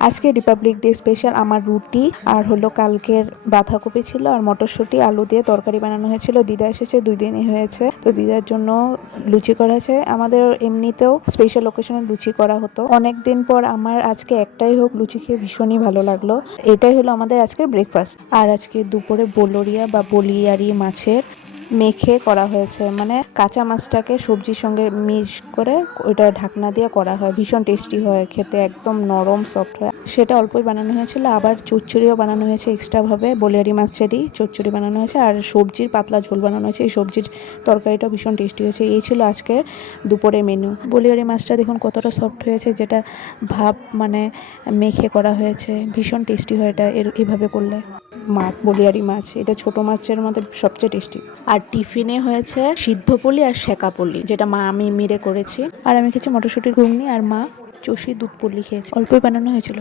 আজকে Republic day special আমার রুটি আর হলো কালকের বাঁধাকপি ছিল আর মটরশুঁটি আলু দিয়ে তরকারি বানানো হয়েছিল। দিদা এসেছে, 2 দিনই হয়েছে, তো দিদার জন্য লুচি করা হয়েছে। আমাদের এমনিতেও স্পেশাল ওকেশনে লুচি করা হতো অনেক দিন পর। আমার আজকে একটাই হোক লুচি খেয়ে ভীষণই ভালো লাগলো। এটাই হলো আমাদের আজকের ব্রেকফাস্ট। আর আজকে দুপুরে বলরিয়া বা বলিয়ারি মাছের মেখে করা হয়েছে, মানে কাঁচা মাছটাকে সবজির সঙ্গে মিক্স করে ওইটা ঢাকনা দিয়ে করা হয়। ভীষণ টেস্টি হয় খেতে, একদম নরম সফট হয়। সেটা অল্পই বানানো হয়েছিল। আবার চচ্চড়িও বানানো হয়েছে এক্সট্রাভাবে, বলিয়ারি মাছেরই চচ্চড়ি বানানো হয়েছে আর সবজির পাতলা ঝোল বানানো হয়েছে। এই সবজির তরকারিটাও ভীষণ টেস্টি হয়েছে। এই ছিল আজকের দুপুরে মেনু। বলিয়ারি মাছটা দেখুন কতটা সফট হয়েছে, যেটা ভাব মানে মেখে করা হয়েছে। ভীষণ টেস্টি হয় এটা এভাবে করলে। মাছ, বলিয়ারি মাছ, এটা ছোট মাছের মধ্যে সবচেয়ে টেস্টি। আর টিফিনে হয়েছে সিদ্ধ পলি আর সেকা পলি, যেটা আমি মিলে করেছি। আর আমি খেয়েছি মটরশুঁটির ঘুগনি, আর মা চষি দুধ পলি খেয়েছে। অল্পই বানানো হয়েছিল।